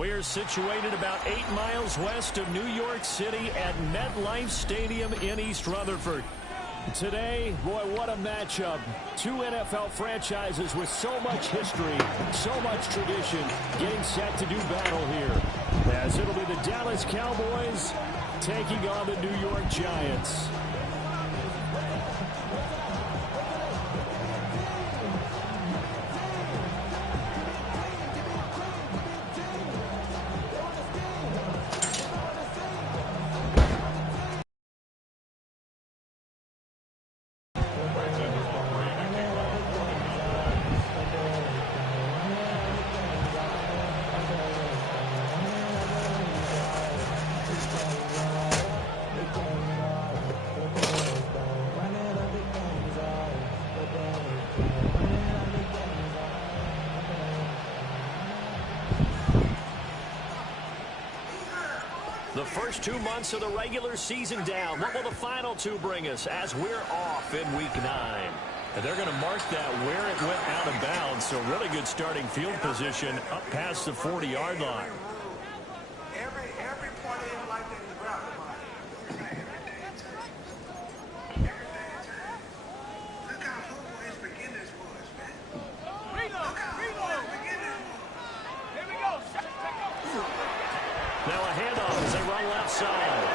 We're situated about 8 miles west of New York City at MetLife Stadium in East Rutherford. Today, boy, what a matchup. Two NFL franchises with so much history, so much tradition, getting set to do battle here. As it'll be the Dallas Cowboys taking on the New York Giants. The first 2 months of the regular season down. What will the final two bring us as we're off in Week 9? And they're going to mark that where it went out of bounds. So really good starting field position up past the 40-yard line. Every point in like that is route. Look how humble his beginners was, man. Look how humble his beginners was. Here we go. Now a handoff as they run left side.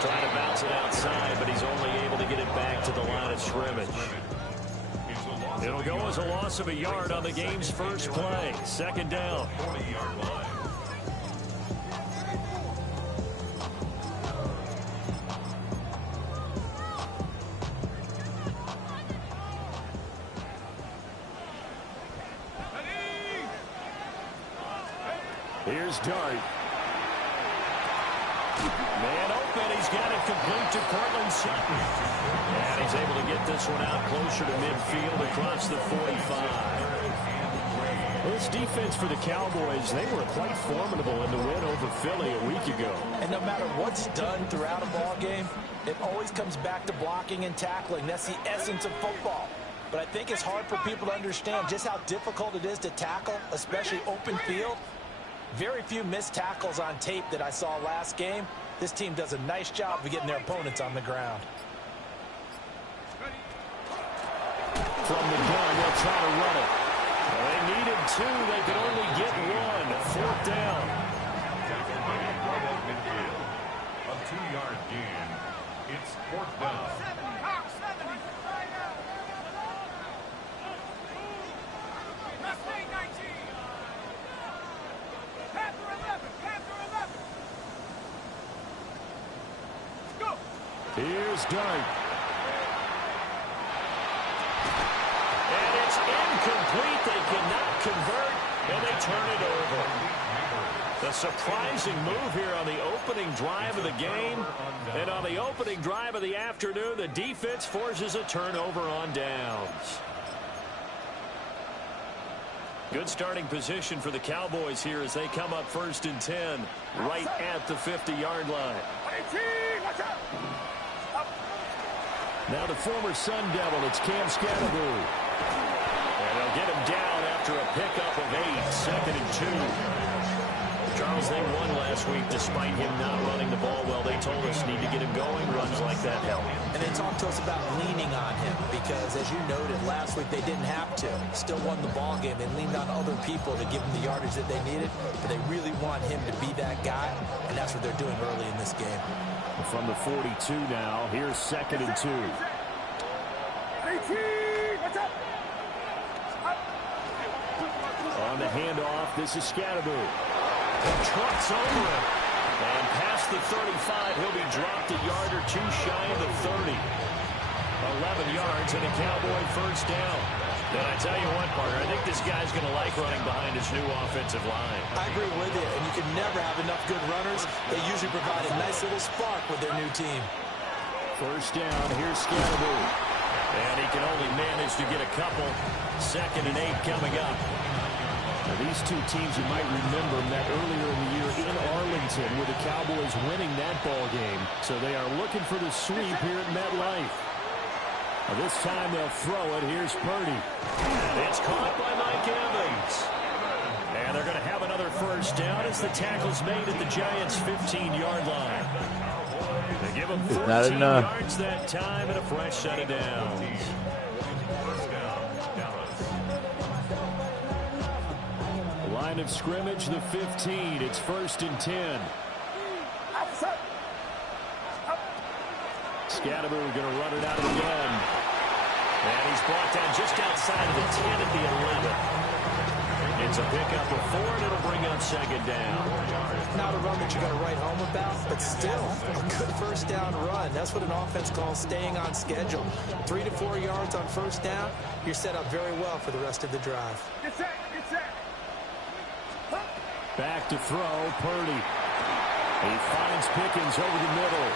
Trying to bounce it outside, but he's only able to get it back to the line of scrimmage. It'll go as a loss of a yard on the game's first play. Second down. Here's Dart. Man open, he's got it complete to Cortland Sutton. And he's able to get this one out closer to midfield across the 45. Well, this defense for the Cowboys, they were quite formidable in the win over Philly a week ago. And no matter what's done throughout a ball game, it always comes back to blocking and tackling. That's the essence of football. But I think it's hard for people to understand just how difficult it is to tackle, especially open field. Very few missed tackles on tape that I saw last game. This team does a nice job of getting their opponents on the ground. From the gun, they'll try to run it. Well, they needed two. They could only get one. Fourth down. A 2-yard gain. It's fourth down. Here's Dart. And it's incomplete. They cannot convert, and they turn it over. The surprising move here on the opening drive of the game. And on the opening drive of the afternoon, the defense forces a turnover on downs. Good starting position for the Cowboys here as they come up 1st and 10 right at the 50-yard line. Now the former Sun Devil, it's Cam Scatterbury. And they'll get him down after a pickup of 8, 2nd and 2. Charles, they won last week despite him not running the ball well. They told us need to get him going. Runs like that help. And they talked to us about leaning on him because, as you noted, last week they didn't have to. Still won the ball game. They leaned on other people to give them the yardage that they needed. But they really want him to be that guy, and that's what they're doing early in this game. From the 42 now, here's 2nd and 2. On the handoff, this is Scatterbury. Trucks over him. And past the 35, he'll be dropped a yard or two shy of the 30. 11 yards and a Cowboy first down. And I tell you what, Parker, I think this guy's going to like running behind his new offensive line. I agree with you, and you can never have enough good runners. They usually provide a nice little spark with their new team. First down, here's Scatterbury. And he can only manage to get a couple. 2nd and 8 coming up. Now these two teams, you might remember, met earlier in the year in Arlington with the Cowboys winning that ball game. So they are looking for the sweep here at MetLife. Now this time they'll throw it. Here's Purdy. It's caught by Mike Evans. And they're going to have another another first down as the tackle's made at the Giants' 15-yard line. They give him 14 yards that time and a fresh set of downs. Line of scrimmage, the 15. It's 1st and 10. Scadaboo going to run it out of the gun. And he's brought down just outside of the 10 at the 11. It's a pickup of 4, and it'll bring up 2nd down. Not a run that you're going to write home about, but still a good first down run. That's what an offense calls staying on schedule. 3 to 4 yards on first down, you're set up very well for the rest of the drive. Get set, get set. Back to throw, Purdy. He finds Pickens over the middle.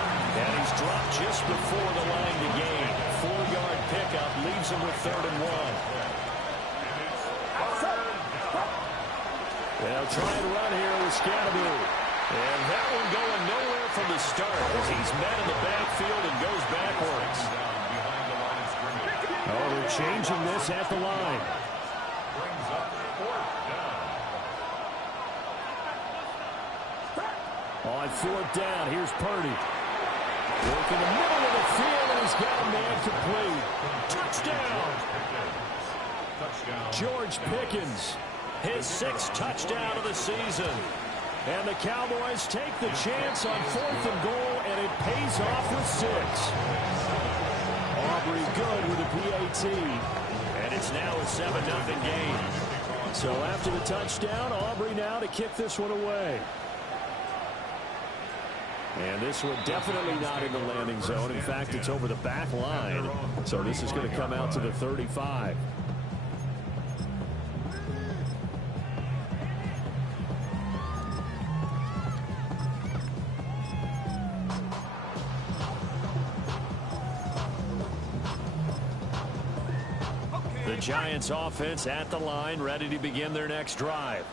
And he's dropped just before the line to gain. 4-yard pickup leaves him with 3rd and 1. They'll try and run here with Scadaboo. And that one going nowhere from the start as he's met in the backfield and goes backwards. Oh, they're changing this at the line. On 4th down, here's Purdy. Work in the middle of the field, and he's got a man complete. Touchdown! George Pickens, his 6th touchdown of the season. And the Cowboys take the chance on 4th and goal, and it pays off with 6. Aubrey good with a PAT. And it's now a 7-0 game. So after the touchdown, Aubrey now to kick this one away. And this one definitely not in the landing zone. In fact, it's over the back line. So this is going to come out to the 35. The Giants offense at the line, ready to begin their next drive.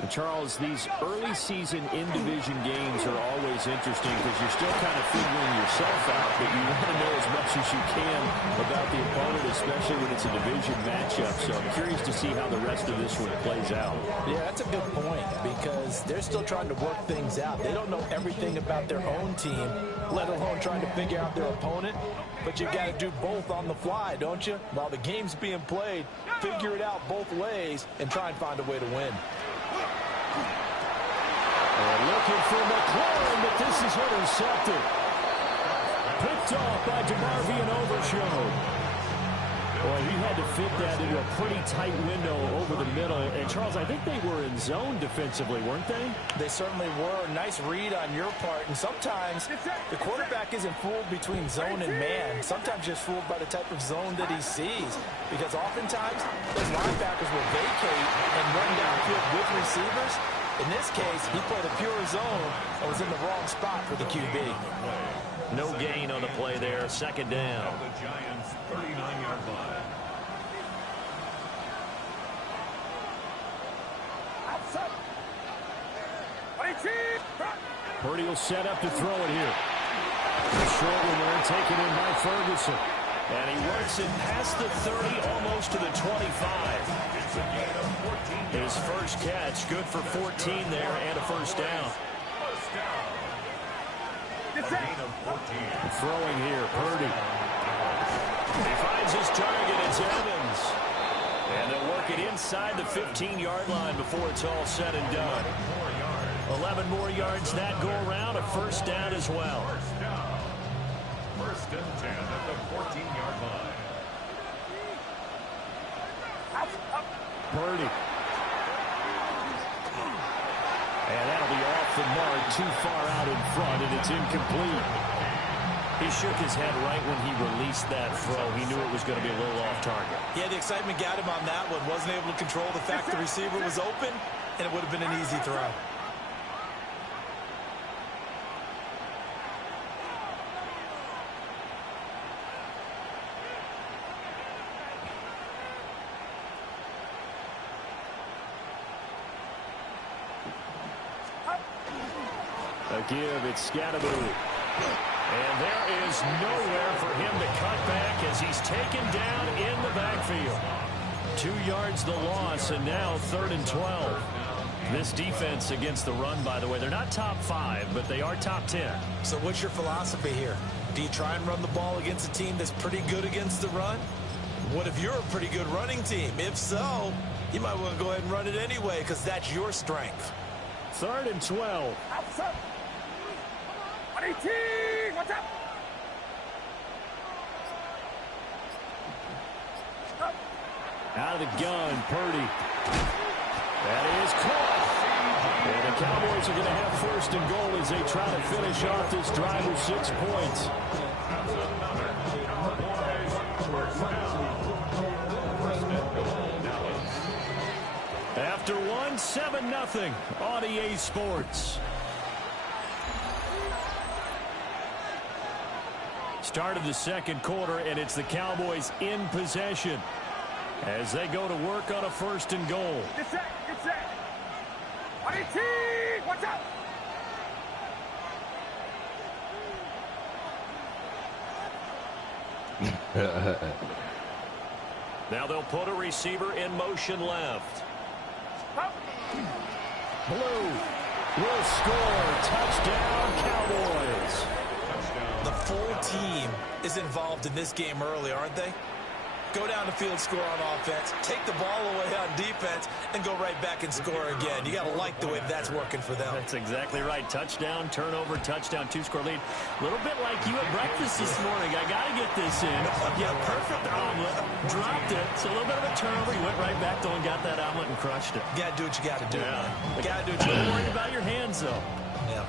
And Charles, these early season in-division games are always interesting because you're still kind of figuring yourself out, but you want to know as much as you can about the opponent, especially when it's a division matchup. So I'm curious to see how the rest of this one plays out. Yeah, that's a good point because they're still trying to work things out. They don't know everything about their own team, let alone trying to figure out their opponent. But you've got to do both on the fly, don't you? While the game's being played, figure it out both ways and try and find a way to win. Looking for McLaurin, but this is intercepted. Picked off by DeMarvion Overshown. Boy, he had to fit that into a pretty tight window over the middle. And, Charles, I think they were in zone defensively, weren't they? They certainly were. Nice read on your part. And sometimes the quarterback isn't fooled between zone and man. Sometimes just fooled by the type of zone that he sees. Because oftentimes, those linebackers will vacate and run downfield with receivers. In this case, he played a pure zone and was in the wrong spot for the QB. No gain on the play there. 2nd down. The Giants' 39-yard line. Purdy will set up to throw it here. The short one there taken in by Ferguson. And he works it past the 30, almost to the 25. His first catch, good for 14 there and a first down. Throwing here, Purdy. He finds his target, it's Evans. And they'll work it inside the 15-yard line before it's all said and done. 11 more yards that go around, a first down as well. First and 10 at the 14-yard line. Purdy. And that'll be off the mark, too far out in front, and it's incomplete. He shook his head right when he released that throw. He knew it was going to be a little off target. Yeah, the excitement got him on that one. Wasn't able to control the fact the receiver was open, and it would have been an easy throw. A give, it's Scadaboo. And there is nowhere for him to cut back as he's taken down in the backfield. 2 yards the loss, and now 3rd and 12. This defense against the run, by the way, they're not top 5, but they are top 10. So what's your philosophy here? Do you try and run the ball against a team that's pretty good against the run? What if you're a pretty good running team? If so, you might want to go ahead and run it anyway because that's your strength. 3rd and 12. Outside. 118. What's up? Out of the gun, Purdy. That is caught. And the Cowboys are going to have 1st and goal as they try to finish off this drive with 6 points. After 1, 7-0 on EA Sports. Start of the 2nd quarter, and it's the Cowboys in possession as they go to work on a 1st and goal. Get set. Get set. 118. What's up? Now they'll put a receiver in motion left. Blue will score. Touchdown, Cowboys. The full team is involved in this game early, aren't they? Go down the field, score on offense, take the ball away on defense, and go right back and score again. You got to like the way that's working for them. That's exactly right. Touchdown, turnover, touchdown, 2-score lead. A little bit like you at breakfast this morning. I got to get this in. Yeah, perfect omelet. Dropped it. So a little bit of a turnover. You went right back, though, and got that omelet and crushed it. You got to do what you got to do. Yeah. You got to do what you got to Don't do. worry about your hands, though. Yeah.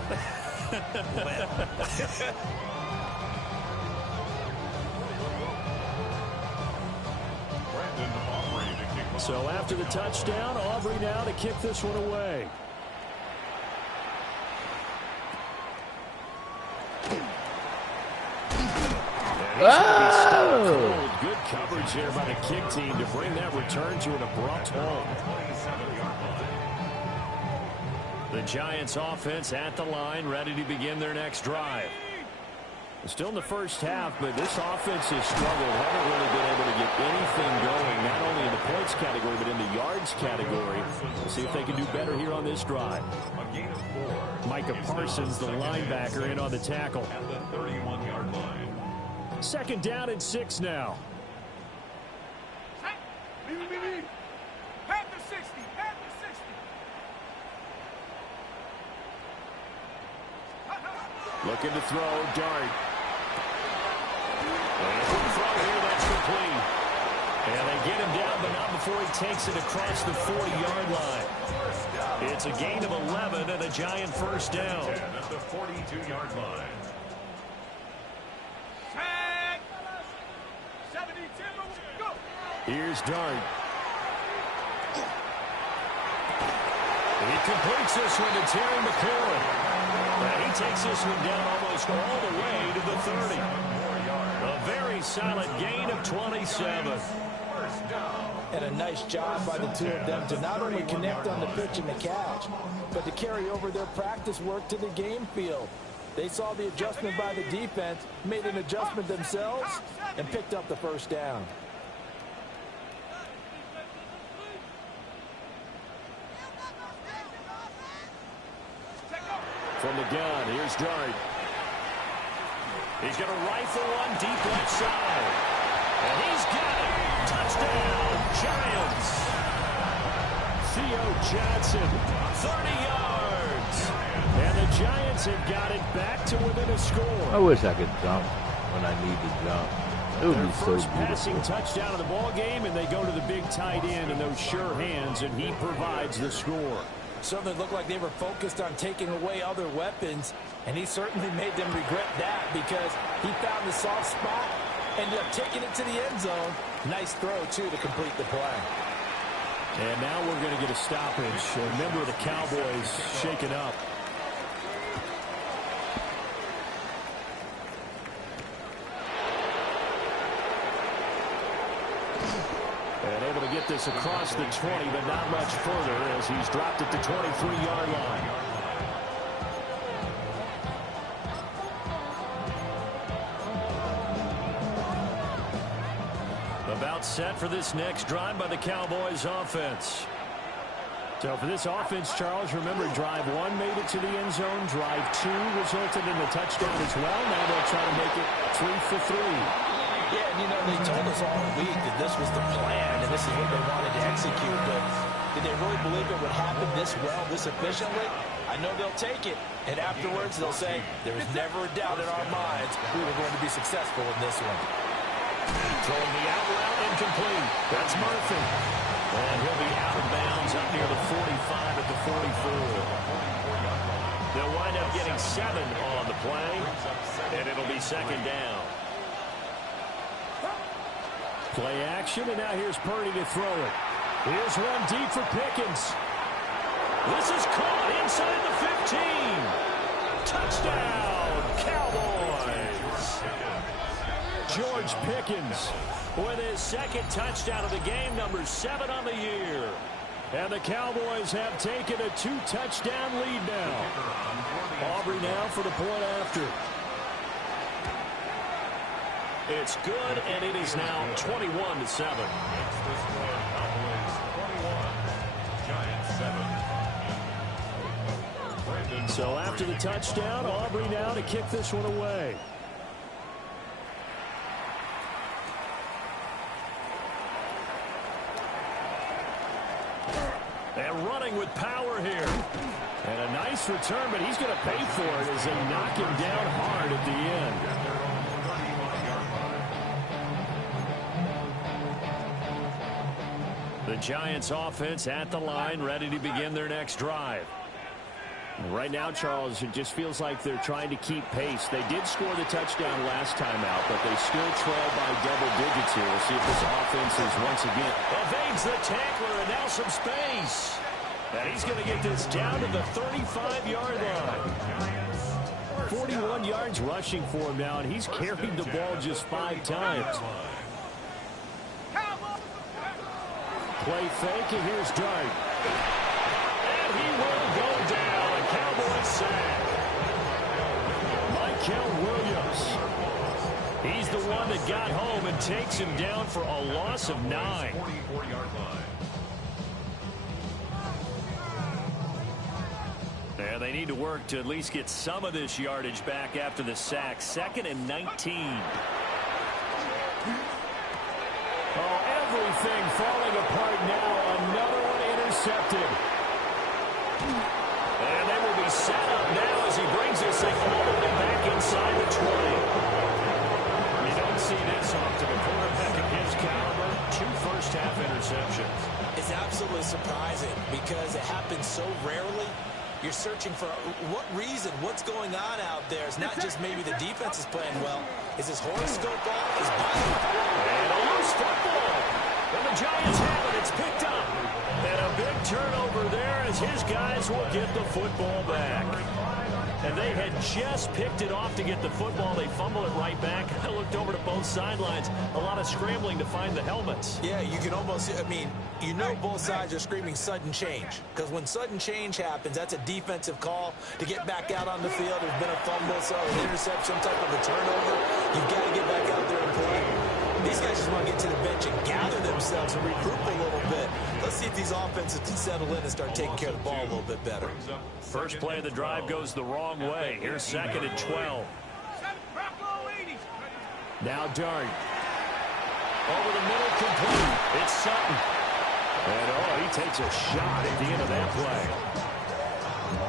So after the touchdown, Aubrey now to kick this one away. Oh! Good coverage there by the kick team to bring that return to an abrupt halt. The Giants offense at the line, ready to begin their next drive. Still in the first half, but this offense has struggled. Haven't really been able to get anything going, not only in the points category, but in the yards category. We'll see if they can do better here on this drive. Micah Parsons, the linebacker, in on the tackle. At the 31-yard line. 2nd down and 6 now. Pass the 60. Pass the 60. Looking to throw, Dart. And a quick throw here, that's complete. And they get him down, but not before he takes it across the 40-yard line. It's a gain of 11 and a Giant 1st down. At the 42-yard line. Tag. 72. Go. Here's Dart. He completes this one to Terry McLaurin. And he takes this one down almost all the way to the 30. A very solid gain of 27. And a nice job by the two of them to not only connect on the pitch and the catch, but to carry over their practice work to the game field. They saw the adjustment by the defense, made an adjustment themselves, and picked up the 1st down. From the gun, here's Dart. He's going to rifle one deep left side. And he's got it. Touchdown, Giants. Theo Johnson, 30 yards. And the Giants have got it back to within a score. I wish I could jump when I need to jump. It would Their be so first beautiful. passing touchdown of the ball game, and they go to the big tight end and those sure hands, and he provides the score. Certainly looked like they were focused on taking away other weapons, and he certainly made them regret that because he found the soft spot, ended up taking it to the end zone. Nice throw, too, to complete the play. And now we're going to get a stoppage. A member of the Cowboys shaken up. And able to get this across the 20, but not much further as he's dropped it to 23-yard line. About set for this next drive by the Cowboys offense. So for this offense, Charles, remember, drive 1 made it to the end zone. Drive 2 resulted in a touchdown as well. Now they'll try to make it 3 for 3. Yeah, and you know, they told us all week that this was the plan and this is what they wanted to execute. But did they really believe it would happen this well, this efficiently? I know they'll take it. And afterwards, they'll say, there was never a doubt in our minds we were going to be successful in this one. Throwing the out route incomplete. That's Murphy. And he'll be out of bounds up near the 45 at the 44. They'll wind up getting 7 on the play, and it'll be second down. Play action, and now here's Purdy to throw it. Here's one deep for Pickens. This is caught inside the 15. Touchdown, Cowboys. George Pickens with his second touchdown of the game, number 7 on the year. And the Cowboys have taken a 2-touchdown lead now. Aubrey now for the point after. It's good, and it is now 21-7. So after the touchdown, Aubrey now to kick this one away. And running with power here. And a nice return, but he's going to pay for it as they knock him down hard at the end. The Giants offense at the line, ready to begin their next drive. Right now, Charles, it just feels like they're trying to keep pace. They did score the touchdown last time out, but they still trail by double digits here. We'll see if this offense is once again evades the tackler, and now some space. And he's going to get this down to the 35-yard line. 41 yards rushing for him now, and he's carried the ball just 5 times. Play fake, and here's Dart. And he will go down. A Cowboys sack. Mykel Williams. He's the one that got home and takes him down for a loss of 9. 44-yard line. And they need to work to at least get some of this yardage back after the sack. 2nd and 19. Oh, everything falling apart now. Another one intercepted. And they will be set up now as he brings this thing all the way back inside the 20. You don't see this often. A quarterback of his caliber, 2 first-half interceptions. It's absolutely surprising because it happens so rarely. You're searching for what reason, what's going on out there. It's not just maybe the defense is playing well. Is his horoscope off? Is Biden? And a loose football. And the Giants have it. It's picked up. And a big turnover there as his guys will get the football back. And they had just picked it off to get the football. They fumble it right back. I looked over to both sidelines. A lot of scrambling to find the helmets. Yeah, you can almost, I mean, you know both sides are screaming sudden change. Because when sudden change happens, that's a defensive call to get back out on the field. There's been a fumble, so an interception, type of a turnover. You've got to get back out there and play. These guys just want to get to the bench and gather themselves and regroup a little bit. Let's see if these offenses can settle in and start taking care of the ball a little bit better. First play of the drive goes the wrong way. Here's 2nd and 12. Now Dart. Over the middle, complete. It's Sutton. And, oh, he takes a shot at the end of that play.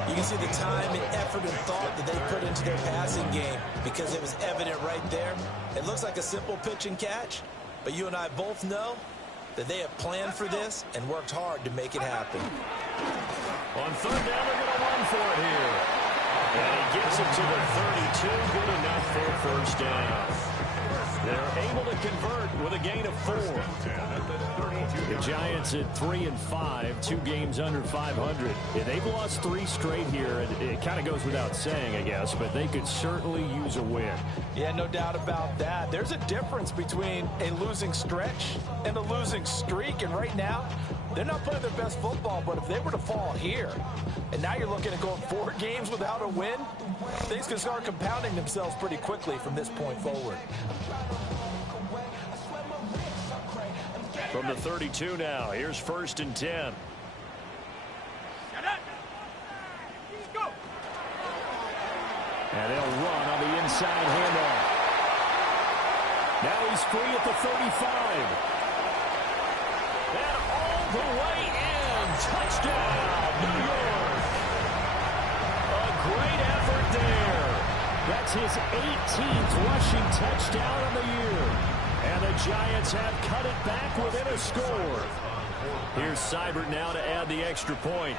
You can see the time and effort and thought that they put into their passing game because it was evident right there. It looks like a simple pitch and catch, but you and I both know that they have planned for this and worked hard to make it happen. On 3rd down, they're going to run for it here. And he gets it to the 32. Good enough for a first down. They're able to convert with a gain of 4. The Giants at 3-5, 2 games under 500. Yeah, they've lost 3 straight here. It kind of goes without saying, I guess, but they could certainly use a win. Yeah, no doubt about that. There's a difference between a losing stretch and a losing streak, and right now, they're not playing their best football, but if they were to fall here, and now you're looking at going 4 games without a win, things can start compounding themselves pretty quickly from this point forward. From the 32 now, here's 1st and 10. And they'll run on the inside handoff. Now he's free at the 35. And all the way in. Touchdown, New York. A great effort there. That's his 18th rushing touchdown of the year. And the Giants have cut it back within a score. Here's Seibert now to add the extra point.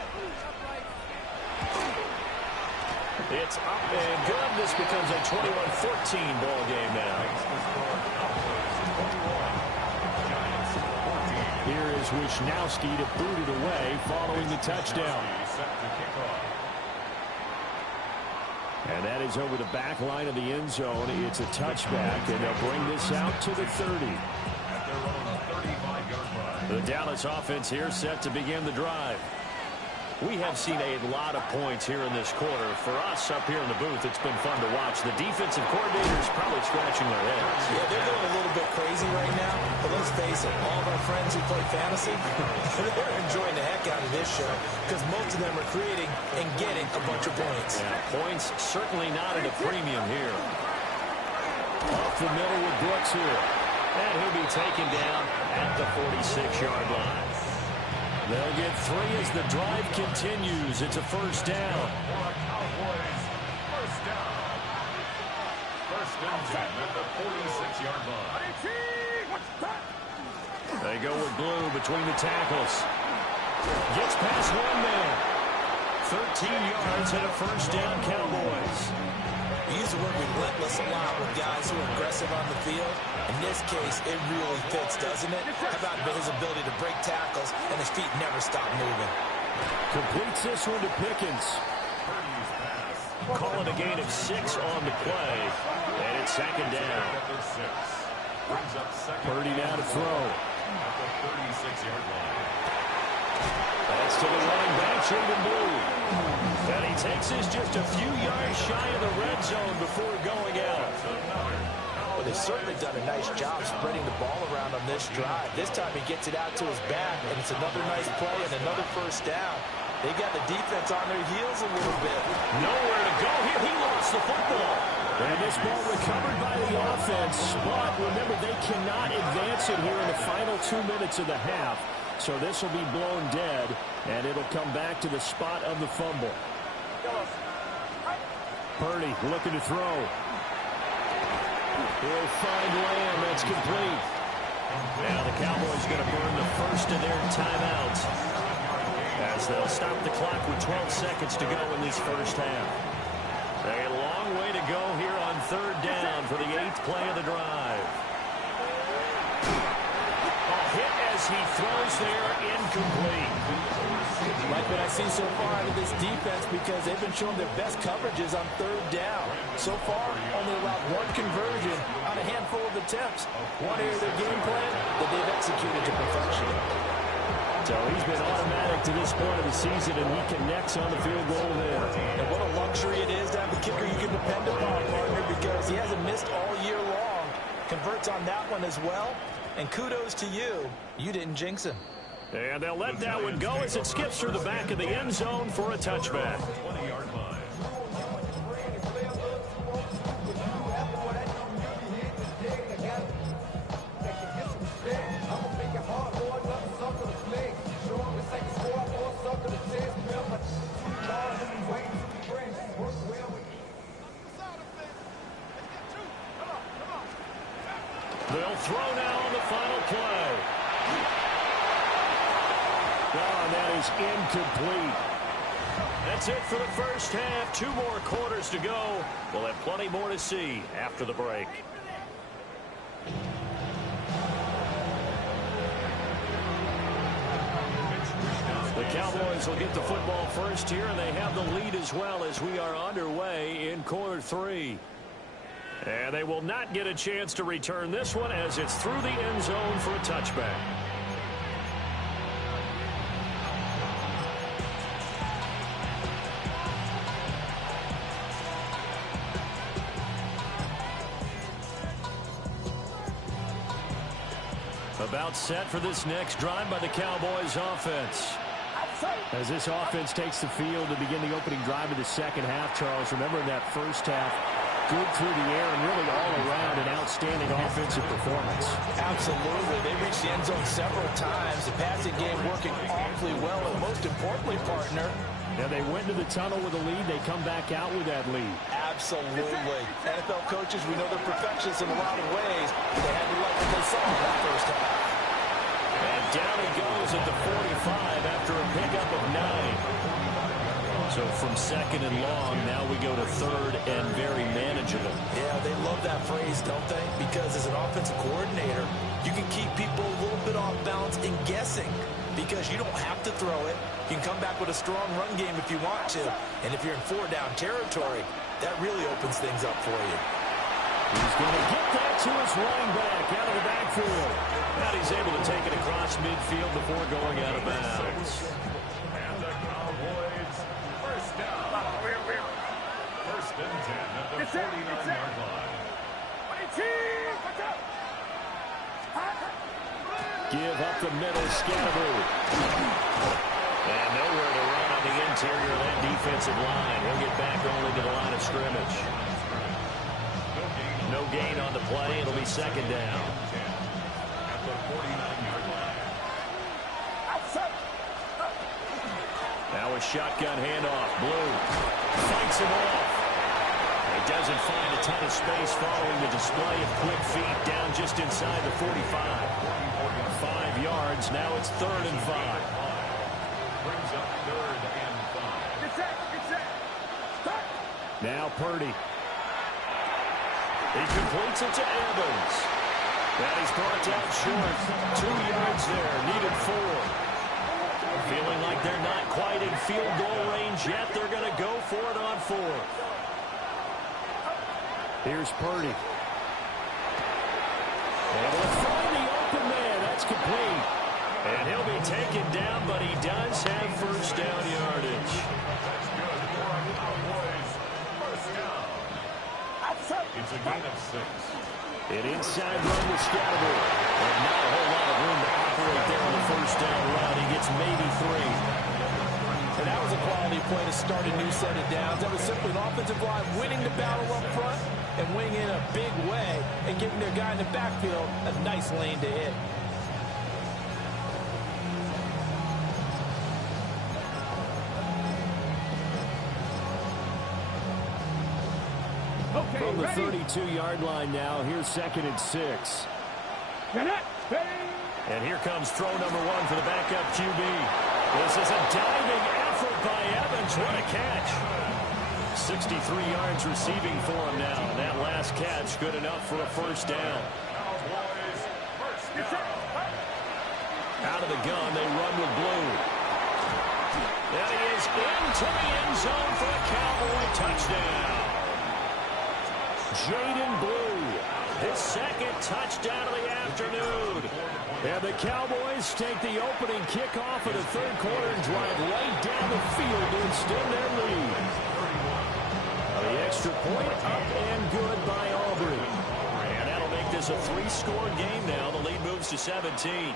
It's up and good. This becomes a 21-14 ball game now. Here is Wisnowski to boot it away following the touchdown. And that is over the back line of the end zone. It's a touchback, and they'll bring this out to the 30. The Dallas offense here set to begin the drive. We have seen a lot of points here in this quarter. For us up here in the booth, it's been fun to watch. The defensive coordinators probably scratching their heads. Yeah, they're going a little bit crazy right now. But let's face it, all of our friends who play fantasy, they're enjoying the heck out of this show because most of them are creating and getting a bunch of points. Yeah, points certainly not at a premium here. Off the middle with Brooks here. And he'll be taken down at the 46-yard line. They'll get 3 as the drive continues. It's a first down. First and 10 at the 46-yard line. They go with Blue between the tackles. Gets past one man. 13 yards and a first down, Cowboys. We use the word relentless a lot with guys who are aggressive on the field. In this case, it really fits, doesn't it? How about his ability to break tackles and his feet never stop moving? Completes this one to Pickens. Calling a gain of 6 on the play. And it's second down. Purdy now to throw. At the 36-yard line. That's to the running back, Jordan Blue. And he takes this just a few yards shy of the red zone before going out. Well, they've certainly done a nice job spreading the ball around on this drive. This time he gets it out to his back, and it's another nice play and another first down. They got the defense on their heels a little bit. Nowhere to go here. He lost the football. And this ball recovered by the offense. But remember, they cannot advance it here in the final 2 minutes of the half. So this will be blown dead, and it'll come back to the spot of the fumble. Purdy looking to throw. He'll find Lamb. That's complete. Now the Cowboys going to burn the first of their timeouts as they'll stop the clock with 12 seconds to go in this first half. A long way to go here on third down for the 8th play of the drive. A hit as he throws there, incomplete. Like what I've seen so far out of this defense because they've been showing their best coverages on third down. So far, only allowed 1 conversion on a handful of attempts. One area of their game plan that they've executed to perfection. So he's been automatic to this point of the season, and he connects on the field goal there. And what a luxury it is to have a kicker you can depend upon, partner, because he hasn't missed all year long. Converts on that one as well. And kudos to you. You didn't jinx him. And they'll let that one go as it skips through the back of the end zone for a touchback. 20-yard line. They'll throw now on the final play. Oh, that is incomplete. That's it for the first half. 2 more quarters to go. We'll have plenty more to see after the break. The Cowboys will get the football first here, and they have the lead as well as we are underway in quarter 3. And they will not get a chance to return this one as it's through the end zone for a touchback. About set for this next drive by the Cowboys offense. As this offense takes the field to begin the opening drive of the second half, Charles, remember in that first half, good through the air and really all around an outstanding offensive performance. Absolutely. They reached the end zone several times. The passing game working awfully well. And most importantly, partner, now they went to the tunnel with a lead. They come back out with that lead. Absolutely. NFL coaches, we know they're perfectionists in a lot of ways. They had to like what they saw in that first half. And down he goes at the 45 after a pickup of 9. So from second and long, now we go to third and very manageable. Yeah, they love that phrase, don't they? Because as an offensive coordinator, you can keep people a little bit off balance and guessing because you don't have to throw it. You can come back with a strong run game if you want to. And if you're in 4-down territory, that really opens things up for you. He's going to get that to his running back out of the backfield. Now he's able to take it across midfield before going out of bounds. And the Cowboys, first down. First and 10 at the 49-yard line. Give up the middle, Scatteroo. And nowhere to run on the interior of that defensive line. He'll get back only to the line of scrimmage. No gain on the play. It'll be second down. At the 49-yard line. Now a shotgun handoff. Blue fights him off. He doesn't find a ton of space following the display of quick feet down just inside the 45. 5 yards. Now it's third and 5. Brings up third and 5. Now Purdy. He completes it to Evans. And he's brought down short. 2 yards there. Needed 4. Feeling like they're not quite in field goal range yet. They're going to go for it on 4th. Here's Purdy. And we'll find the open man. That's complete. And he'll be taken down, but he does have first down yardage. That's good for our Cowboys. First down. It's a gain of 6. An inside run with Scatteroo. And not a whole lot of room to operate there on the first down run. He gets maybe 3. And that was a quality play to start a new set of downs. That was simply an offensive line winning the battle up front and winning in a big way and giving their guy in the backfield a nice lane to hit. From the 32-yard line now, here's second and 6. And here comes throw number 1 for the backup QB. This is a diving effort by Evans. What a catch. 63 yards receiving for him now. And that last catch good enough for a first down. Cowboys, first down. Out of the gun, they run with Blue. And he is into the end zone for a Cowboy touchdown. Jaden Blue, his second touchdown of the afternoon. And the Cowboys take the opening kickoff of the third quarter and drive right down the field to extend their lead. The extra point up and good by Aubrey. And that'll make this a 3-score game now. The lead moves to 17.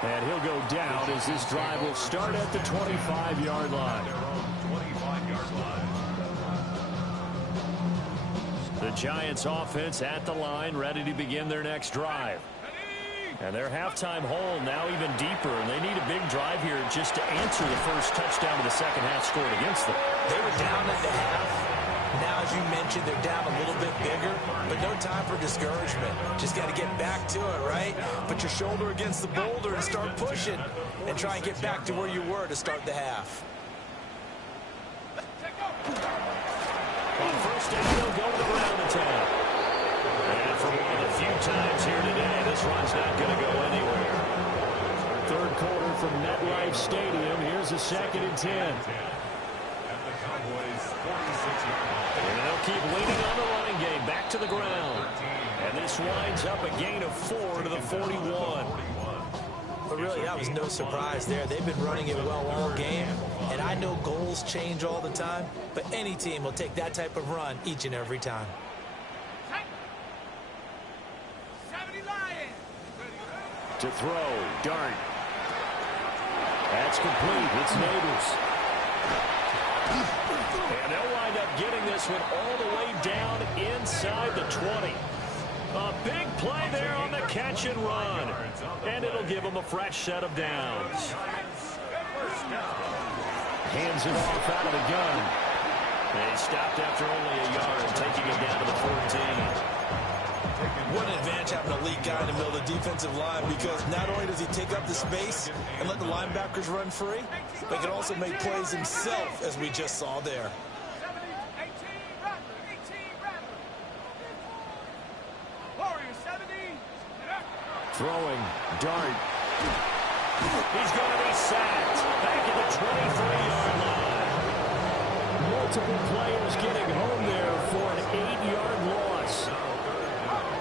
And he'll go down as this drive will start at the 25-yard line. The Giants offense at the line, ready to begin their next drive. And their halftime hole now even deeper, and they need a big drive here just to answer the first touchdown of the second half scored against them. They were down at the half. Now, as you mentioned, they're down a little bit bigger, but no time for discouragement. Just got to get back to it, right? Put your shoulder against the boulder and start pushing and try and get back to where you were to start the half. On first down, they'll go to the ground attack. And for one of the few times here today, this run's not going to go anywhere. Third quarter from MetLife Stadium. Here's a second and 10. At the Cowboys' 46-yard line. And they'll keep leaning on the running game. Back to the ground. And this winds up a gain of 4 to the 41. But really, that was no surprise there. They've been running it well all game. And I know goals change all the time, but any team will take that type of run each and every time. To throw. Dart. That's complete. It's Neighbors. And they'll wind up getting this one all the way down inside the 20. A big play there on the catch and run. And it'll give them a fresh set of downs. Hands it off out of the gun. They stopped after only a yard, taking it down to the 14. What an advantage having a elite guy in the middle of the defensive line, because not only does he take up the space and let the linebackers run free, but he can also make plays himself, as we just saw there. Throwing. Dart. He's going to be sacked. Back at the 23-yard line. Multiple players getting home there for an 8-yard loss.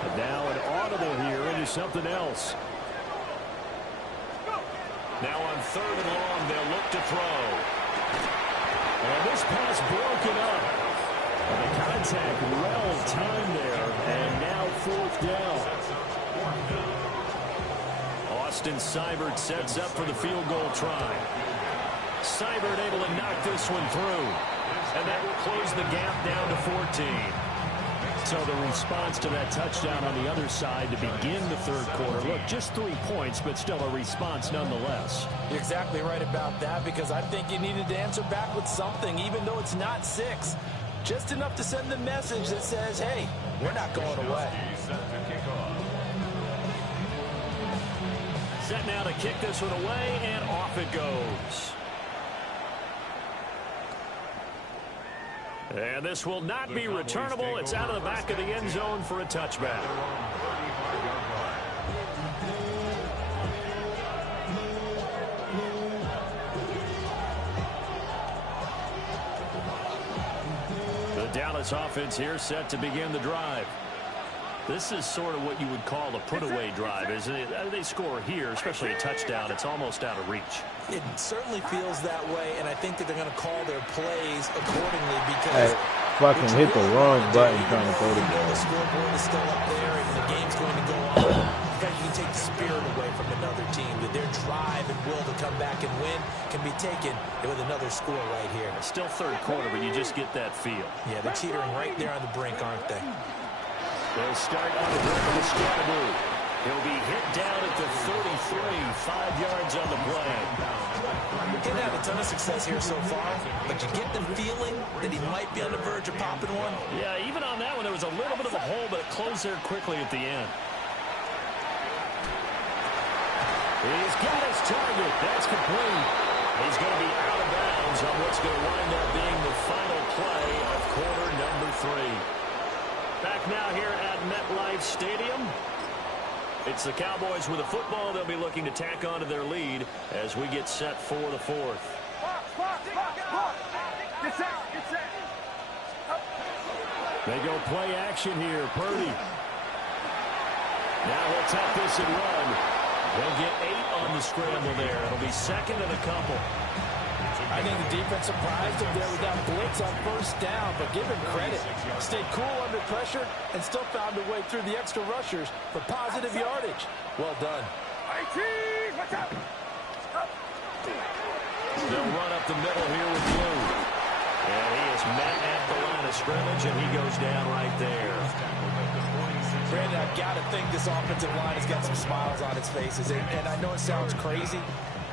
And now an audible here into something else. Now on 3rd and long, they'll look to throw. And this pass broken up. And the contact well timed there. And now 4th down. Austin Seibert sets up for the field goal try. Seibert able to knock this one through. And that will close the gap down to 14. So the response to that touchdown on the other side to begin the 3rd quarter. Look, just 3 points, but still a response nonetheless. You're exactly right about that, because I think you needed to answer back with something, even though it's not 6. Just enough to send the message that says, hey, we're not going away. Set now to kick this one away, and off it goes. And this will not be returnable. It's out of the back of the end zone for a touchback. The Dallas offense here set to begin the drive. This is sort of what you would call a put-away drive, isn't it? They score here, especially a touchdown. It's almost out of reach. It certainly feels that way, and I think that they're going to call their plays accordingly, because fucking hit the wrong button trying to throw the ball. The scoreboard is still up there, and the game's going to go on. Because you can take the spirit away from another team, that their drive and will to come back and win can be taken with another score right here. Still 3rd quarter, but you just get that feel. Yeah, they're teetering right there on the brink, aren't they? They'll start on the brink with Scatterboo. He'll be hit down at the 33, 5 yards on the play. He's had a ton of success here so far, but you get the feeling that he might be on the verge of popping one. Yeah, even on that one, there was a little bit of a hole, but it closed there quickly at the end. He's got his target. That's complete. He's going to be out of bounds on what's going to wind up being the final play of quarter number 3. Back now here at MetLife Stadium. It's the Cowboys with a football. They'll be looking to tack onto their lead as we get set for the 4th. They go play action here. Purdy. Now he'll tap this and run. They'll get 8 on the scramble there. It'll be 2nd and a couple. I think the defense surprised him there with that blitz on 1st down, but give him credit. Stayed cool under pressure and still found a way through the extra rushers for positive yardage. Well done. They'll run up the middle here with Blue. And he is met at the line of scrimmage, and he goes down right there. Brandon, I've got to think this offensive line has got some smiles on its faces. And I know it sounds crazy,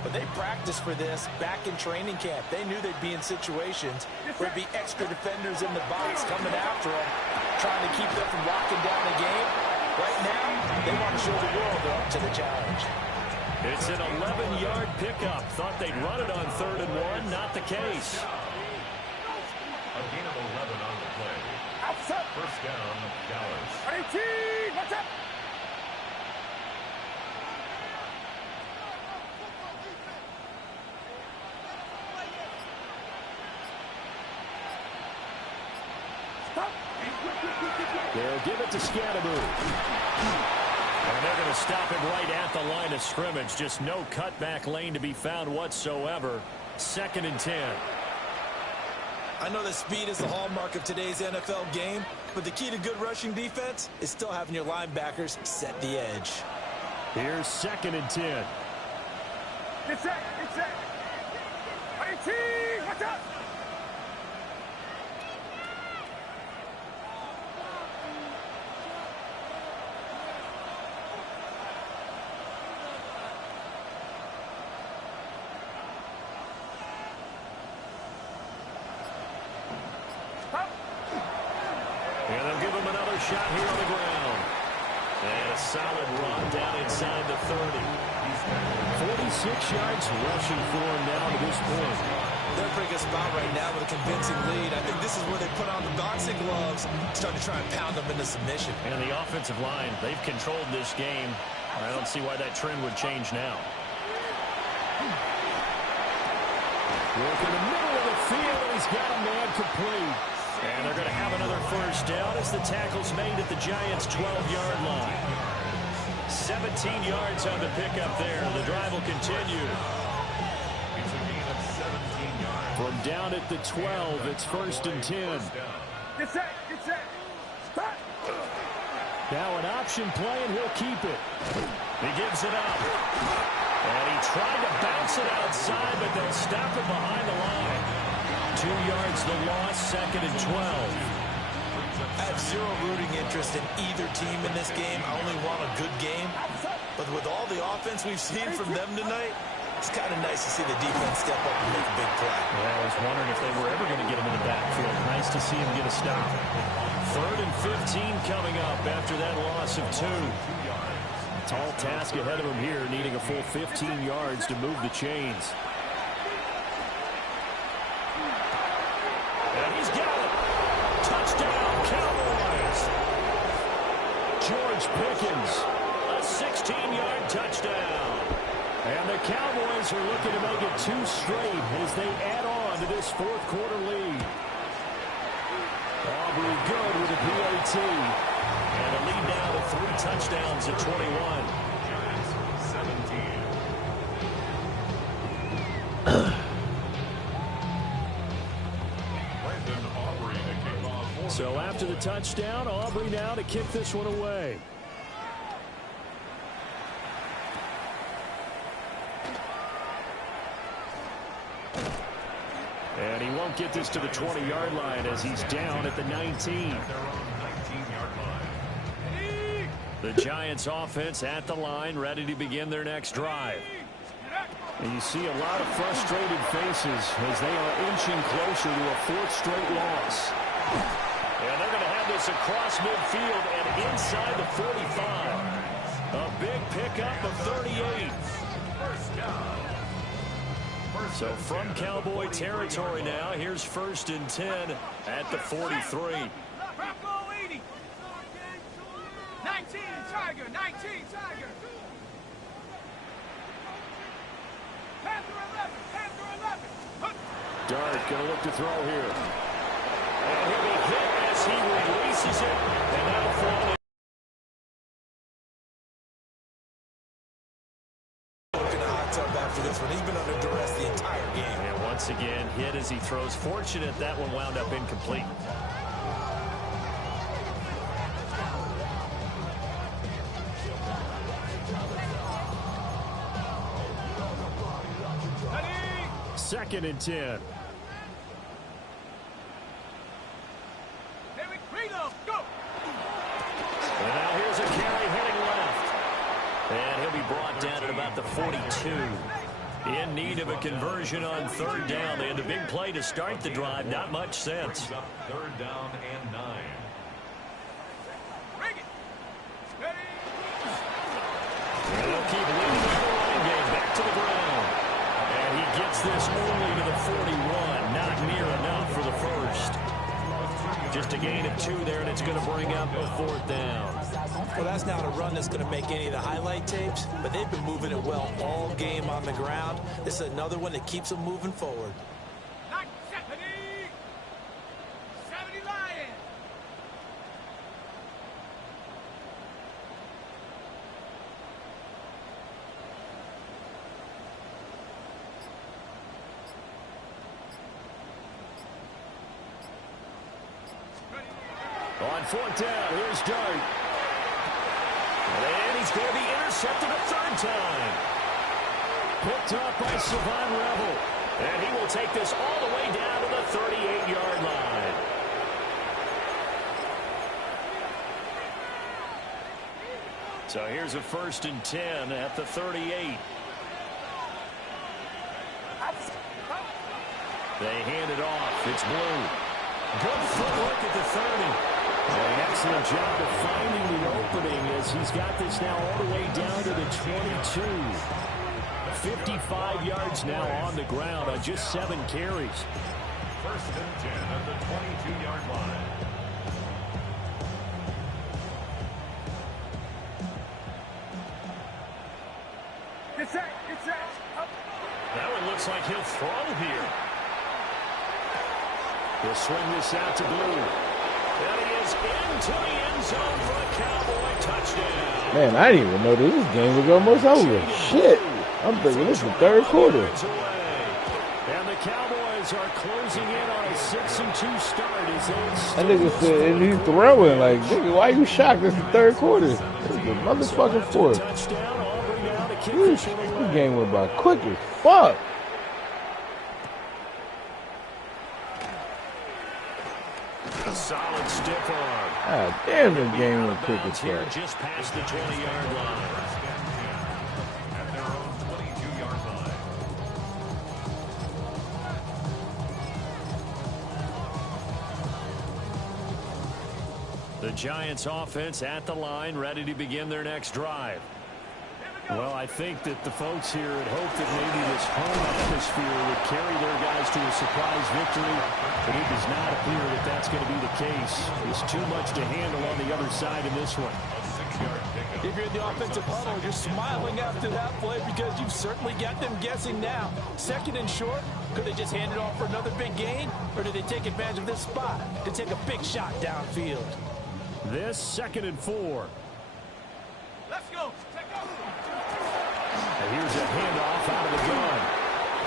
but they practiced for this back in training camp. They knew they'd be in situations where there'd be extra defenders in the box coming after them, trying to keep them from locking down the game. Right now, they want to show the world they're up to the challenge. It's an 11-yard pickup. Thought they'd run it on 3rd and 1. Not the case. A gain of 11 on the play. First down, Dallas. 18, what's up? They'll give it to Scatterboo. And they're going to stop him right at the line of scrimmage. Just no cutback lane to be found whatsoever. 2nd and 10. I know that speed is the hallmark of today's NFL game, but the key to good rushing defense is still having your linebackers set the edge. Here's 2nd and 10. Get set. Get set. 18. Watch out. And they'll give him another shot here on the ground. And a solid run down inside the 30. 46 yards rushing for him now to this point. They're in a pretty good spot right now with a convincing lead. I think this is where they put on the boxing gloves, start to try and pound them into submission. And the offensive line, they've controlled this game. I don't see why that trend would change now. Work in the middle of the field, and he's got a man complete. And they're going to have another first down as the tackle's made at the Giants' 12-yard line. 17 yards on the pickup there. The drive will continue. It's a gain of 17 yards. From down at the 12, it's 1st and 10. Get set. Get set. Stop. Now an option play, and he'll keep it. He gives it up. And he tried to bounce it outside, but they'll stop it behind the line. 2 yards the loss, 2nd and 12. I have zero rooting interest in either team in this game. I only want a good game. But with all the offense we've seen from them tonight, it's kind of nice to see the defense step up and make a big play. Yeah, I was wondering if they were ever going to get him in the backfield. Nice to see him get a stop. 3rd and 15 coming up after that loss of 2. Tall task ahead of him here, needing a full 15 yards to move the chains. And he's got it. Touchdown, Cowboys. George Pickens, a 16-yard touchdown. And the Cowboys are looking to make it 2 straight as they add on to this 4th quarter lead. Aubrey good with a PAT. And a lead now to 3 touchdowns at 21. Giants 17. Brandon Aubrey to kick off. So after the touchdown, Aubrey now to kick this one away. And he won't get this to the 20-yard line as he's down at the 19. Their own 19-yard line. The Giants offense at the line, ready to begin their next drive. And you see a lot of frustrated faces as they are inching closer to a 4th straight loss. And they're going to have this across midfield and inside the 45. A big pickup of 38. First down. So from Cowboy territory now, here's 1st and 10 at the 43. Bronco 80. 19 Tiger. 19 Tiger. Panther 11. Panther 11. Dart going to look to throw here. And he'll be hit as he releases it. And that'll fall in. Looking a hot tub after this one. He's been under duress the entire game. And once again, hit as he throws. Fortunate that one wound up incomplete. Second and 10. Go. And now here's a carry heading left. And he'll be brought down at about the 42. In need of a conversion on 3rd down. They had the big play to start the drive. Not much sense. 3rd down and 9. Bring it. Ready. And they'll keep leading the line game back to the ground. And he gets this only to the 41. Not near enough for the first. Just a gain of 2 there, and it's going to bring up a 4th down. Well, that's not a run that's going to make any of the highlight tapes, but they've been moving it well all game on the ground. This is another one that keeps them moving forward. 70 Lions. On 4th down, here's Dart. And he's going to be intercepted a third time. Picked up by Savon Revel. And he will take this all the way down to the 38-yard line. So here's a 1st and 10 at the 38. They hand it off. It's Blue. Good footwork at the 30. An excellent job of finding the opening as he's got this now all the way down to the 22. 55 yards now on the ground on just 7 carries. 1st and 10 at the 22-yard line. Now it looks like he'll throw here. He'll swing this out to Blue. And he is into the end zone for a Cowboy touchdown. Man, I didn't even know this game was almost over. Shit. I'm thinking this is the third quarter. And the Cowboys are closing in on a 6-2 start as they That nigga said, and he's throwing. Like, nigga, why you shocked? It's the third quarter. It's the motherfucking fourth. This game went by quick as fuck. A solid stiff arm. God damn, this game went quick as Here fuck. just past the 20-yard line. At their own 22-yard line. The Giants offense at the line, ready to begin their next drive. Well, I think that the folks here had hoped that maybe this home atmosphere would carry their guys to a surprise victory, but it does not appear that that's going to be the case. There's too much to handle on the other side in this one. If you're in the offensive huddle, you're smiling after that play because you've certainly got them guessing now. 2nd and short, could they just hand it off for another big gain, or did they take advantage of this spot to take a big shot downfield? This 2nd and 4. Let's go. Take off. And here's a handoff out of the gun.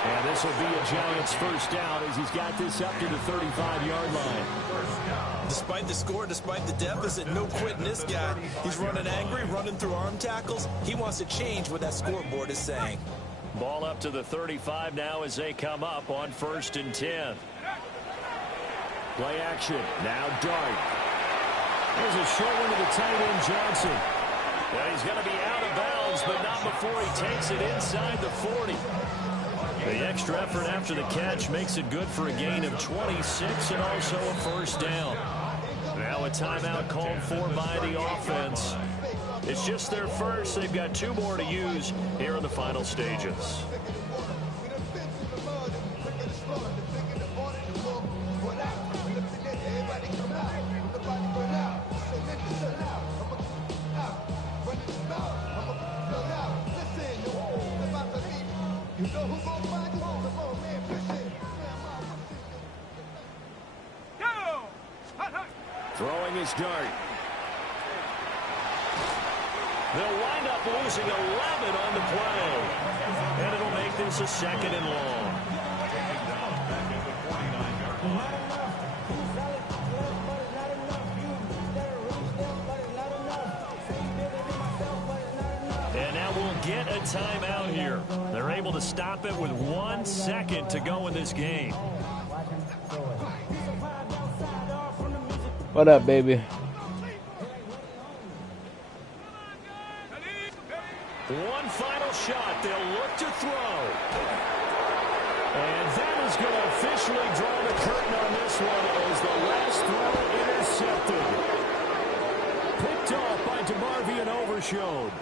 And this will be a Giants first down as he's got this up to the 35-yard line. Despite the score, despite the deficit, no quitting this guy. He's running angry, running through arm tackles. He wants to change what that scoreboard is saying. Ball up to the 35 now as they come up on 1st and 10. Play action. Now Dart. There's a short one to the tight end, Johnson. And he's going to be out of bounds, but not before he takes it inside the 40. The extra effort after the catch makes it good for a gain of 26 and also a first down. Now a timeout called for by the offense. It's just their first. They've got 2 more to use here in the final stages. Throwing his dart. They'll wind up losing 11 on the play. And it'll make this a 2nd and long. And now we'll get a timeout here. They're able to stop it with 1 second to go in this game. What up, baby? One final shot. They'll look to throw. And that is going to officially draw the curtain on this one as the last throw intercepted. Picked off by DeMarvion Overshown.